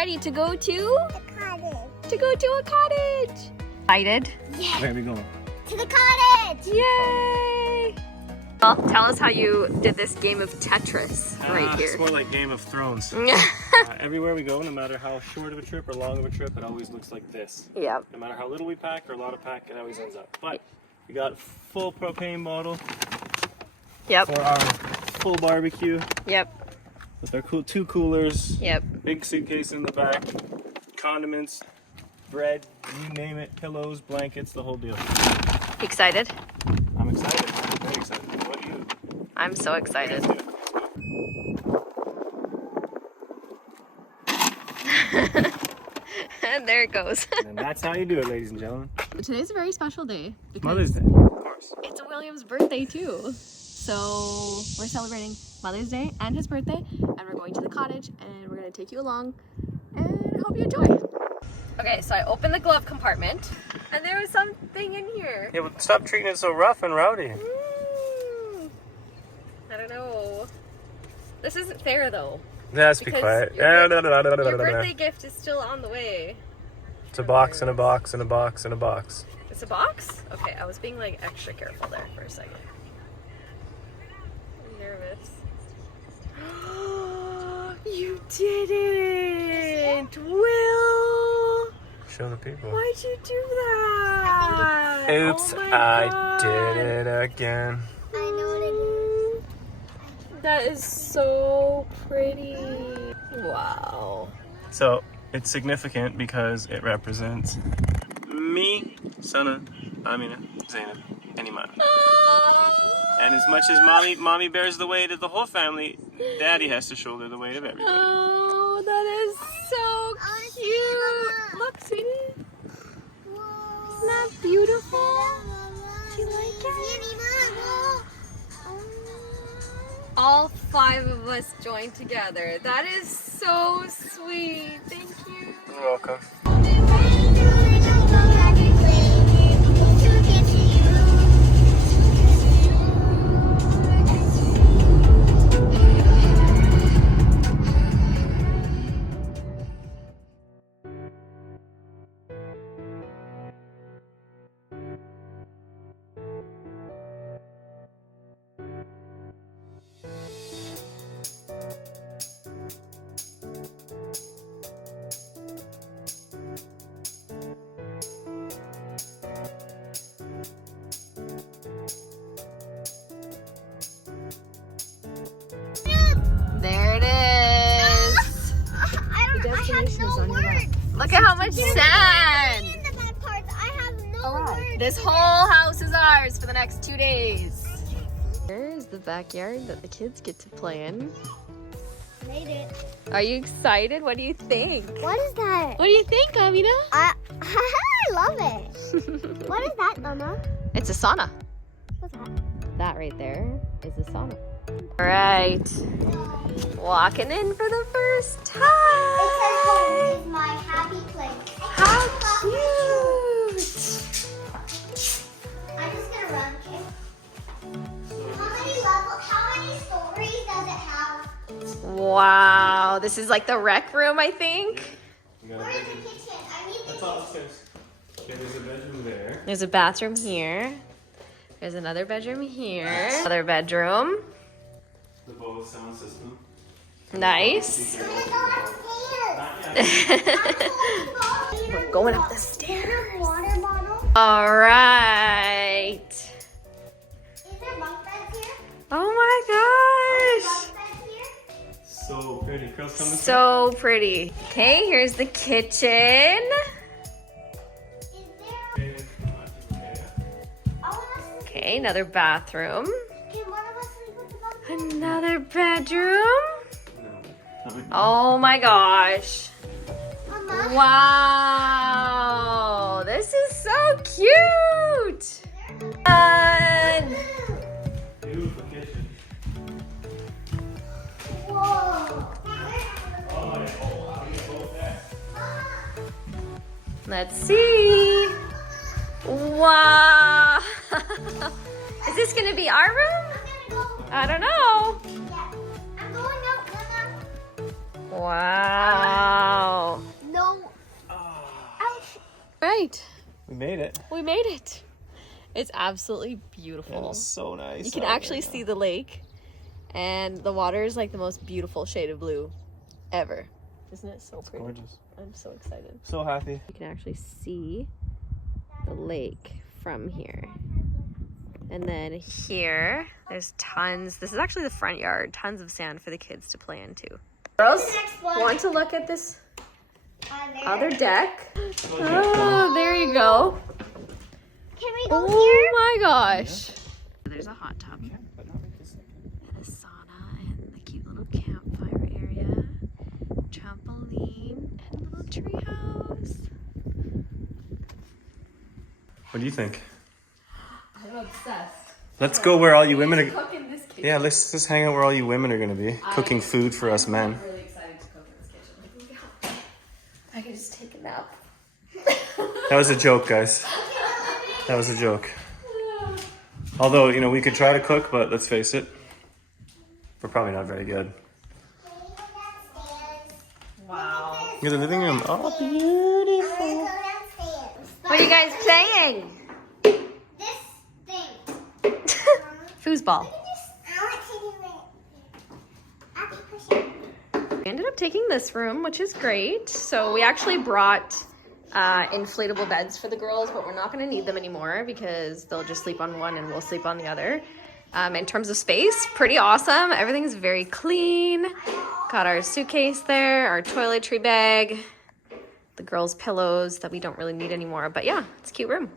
ready to go to The cottage. a cottage. Excited? Yeah. Where are we going? To the cottage. Yay! Well, tell us how you did this game of Tetris right It's here. more like Game of Thrones. Everywhere we go, no matter how short of a trip or long of a trip, it always looks like this. Yep. No matter how little we pack or a lot of pack, it always ends up. But we got full propane bottle Yep. for our full barbecue Yep. with our two coolers, Yep. big suitcase in the back, condiments, bread, you name it, pillows, blankets, the whole deal. Excited? I'm excited. I'm very excited. What are you? I'm so excited. And there it goes. And that's how you do it, ladies and gentlemen. Today's a very special day because Mother's Day, of course. it's William's birthday too. So we're celebrating Mother's Day and his birthday, and we're going to the cottage, and we're gonna take you along, and hope you enjoy. Okay, so I opened the glove compartment, and there was something in here. Yeah, but stop treating it so rough and rowdy. I don't know. This isn't fair though. Yeah, be Because quiet. your birthday gift is still on the way. It's a box and a box and a box and a box. It's a box? Okay, I was being like extra careful there for a second. I'm nervous. You didn't! Will! Show the people. Why'd you do that? Oops, Oh my I God. did it again. I know what it is. That is so pretty. Wow. So, it's significant because it represents me, Sana, Amina, Zainab, and Iman. And as much as mommy bears the weight of the whole family, daddy has to shoulder the weight of everybody. Oh, that is so cute. Look, sweetie. Isn't that beautiful? Do you like it? All 5 of us joined together. That is so sweet. Thank you. You're welcome. There it is. I have no words. Look at how much sand. In the bad parts, I have no words. This whole house is ours for the next 2 days. Here's the backyard that the kids get to play in. Made it. Are you excited? What do you think? What is that? What do you think, Amina? I love it. What is that, Mama? It's a sauna. What's that? That right there is a sauna. All right, walking in for the first time. It says home is my happy place. How cute! I'm just gonna run, okay? How many stories does it have? Wow, this is like the rec room, I think. Where's the kitchen? I need the That's all upstairs. Okay, there's a bedroom there. There's a bathroom here. There's another bedroom here. Another bedroom. The Bose sound system. Nice. kitchen. We're We're going up the stairs. Water bottle. All right. Is there bunk beds here? Oh my gosh. Bunk beds here? So pretty. Girls, come this way. So pretty. Okay, here's the kitchen. Is there? I want us to. Okay, another bathroom. Can one of us sleep with the bunk bed? Another bedroom. No. Oh my gosh. Mama. Wow. This is so cute. Fun. Beautiful kitchen. Whoa. Let's see. Wow. Is this gonna be our room? I'm gonna go. I don't know. Yeah. I'm going out, Mama. Wow. No. Ouch. Right. We made it. We made it. It's absolutely beautiful. It is so nice. You can out actually there see the lake, and the water is like the most beautiful shade of blue ever. Isn't it so pretty? Gorgeous. I'm so excited. So happy. You can actually see the lake from here. And then here, there's tons. This is actually the front yard. Tons of sand for the kids to play into. Girls, Next one. want to look at this There. other deck? Oh, there you go. Can we go Oh here? my gosh. There's a hot tub and a sauna and the cute little campfire area, trampoline, and a little tree house. What do you think? I'm obsessed. Let's go where all you women are. Cook in this kitchen. Yeah, let's just hang out where all you women are gonna be. Cooking food for us men. I'm really excited to cook in this kitchen. I could just take a nap. That was a joke, guys. That was a joke. Although, you know, we could try to cook, but let's face it, we're probably not very good. Wow. Look at the living room. Oh, beautiful. What are you guys playing? This thing. Foosball. I want to do it. We ended up taking this room, which is great. So we actually brought inflatable beds for the girls, but we're not going to need them anymore because they'll just sleep on one and we'll sleep on the other. In terms of space, pretty awesome. Everything's very clean. Got our suitcase there, our toiletry bag, the girls' pillows that we don't really need anymore. But yeah, it's a cute room.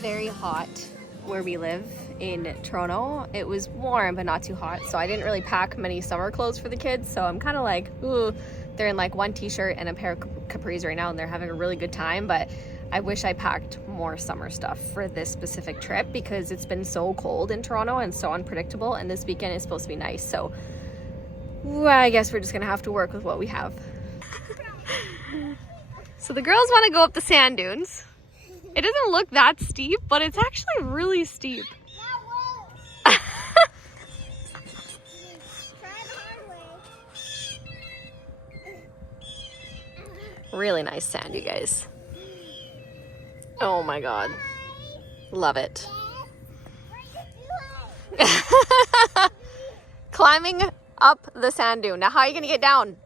Very hot where we live in Toronto. It was warm but not too hot, so I didn't really pack many summer clothes for the kids, so I'm kind of like, ooh, they're in like one t-shirt and a pair of capris right now and they're having a really good time, but I wish I packed more summer stuff for this specific trip because it's been so cold in Toronto and so unpredictable, and this weekend is supposed to be nice, so I guess we're just gonna have to work with what we have. So the girls want to go up the sand dunes. It doesn't look that steep, but it's actually really steep. Really nice sand, you guys. Oh my god. Love it. Climbing up the sand dune. Now how are you gonna get down?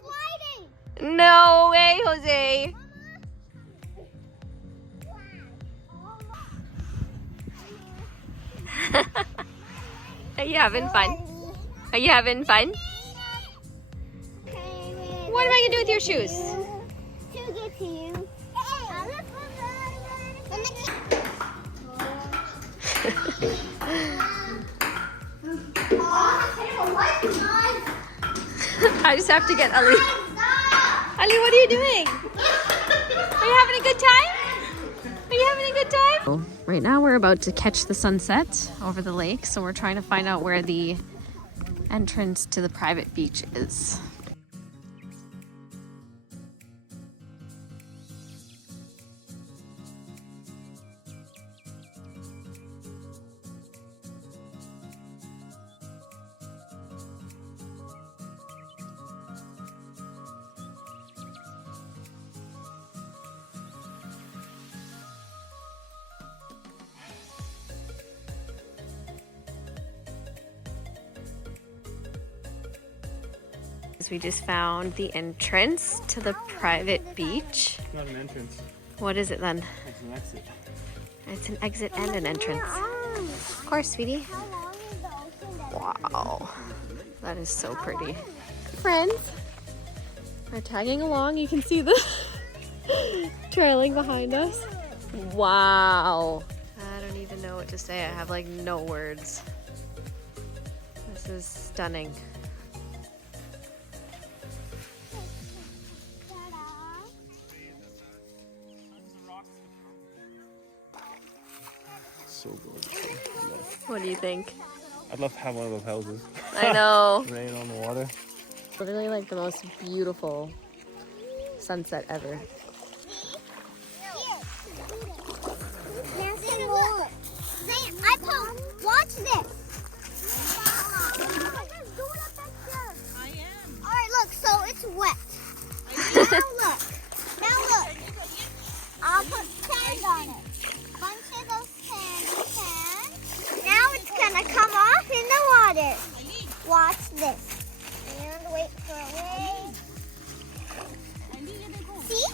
Sliding. No way, Jose. Are you having fun? Are you having fun? What am I gonna do with your shoes? To get to you. I just have to get Ali. Ali, what are you doing? Are you having a good time? Are you having a good time? Right now we're about to catch the sunset over the lake, so we're trying to find out where the entrance to the private beach is. We just found the entrance to the private beach. It's not an entrance. What is it then? It's an exit. It's an exit and an entrance. Of course, sweetie. Wow. That is so pretty. Friends are tagging along. You can see the trailing behind us. Wow. I don't even know what to say. I have like no words. This is stunning. So gorgeous. What do you think? I'd love to have one of those houses. I know. Rain on the water. Literally like the most beautiful sunset ever. Watch this. Alright, look, so it's wet. Now look. I'll put sand on it. Bunch of those sand. Now it's gonna come off in the water. Watch this. And wait for a wave. See?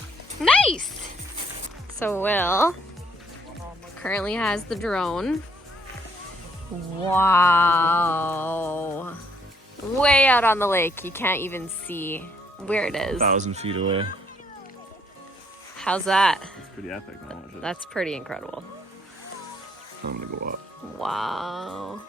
Nice! So Will currently has the drone. Wow. Way out on the lake. You can't even see where it is. 1,000 feet away. How's that? It's pretty epic. I watch it. That's pretty incredible. I'm gonna go up. Wow.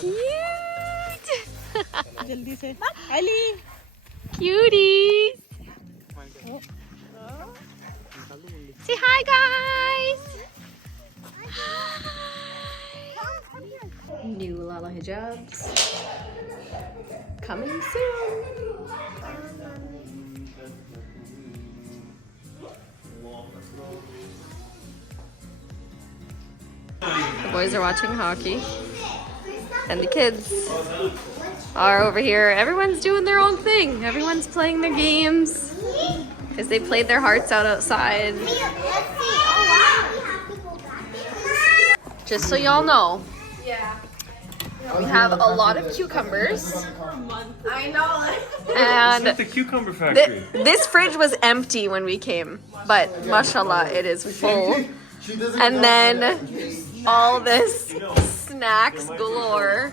Cute! Cuties! Say hi, guys! Hi. New LALA HIJABs coming soon. The boys are watching hockey, and the kids are over here. Everyone's doing their own thing. Everyone's playing their games because they played their hearts out outside. Just so y'all know, we have a lot of cucumbers. I know. And It's the cucumber factory. this fridge was empty when we came, but mashallah, it is full. And then all this snacks galore.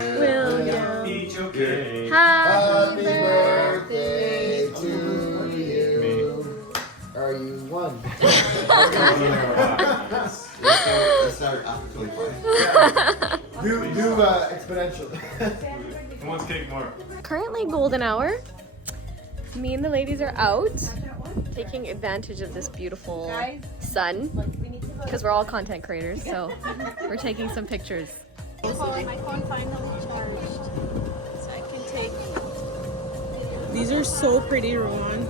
William, Each okay. happy birthday to you. Are you one? Let's start after 25. Do exponential. Who wants cake more? Currently golden hour. Me and the ladies are out taking advantage of this beautiful sun because we're all content creators, so we're taking some pictures. My phone finally charged, so I can take. These are so pretty, Rowan.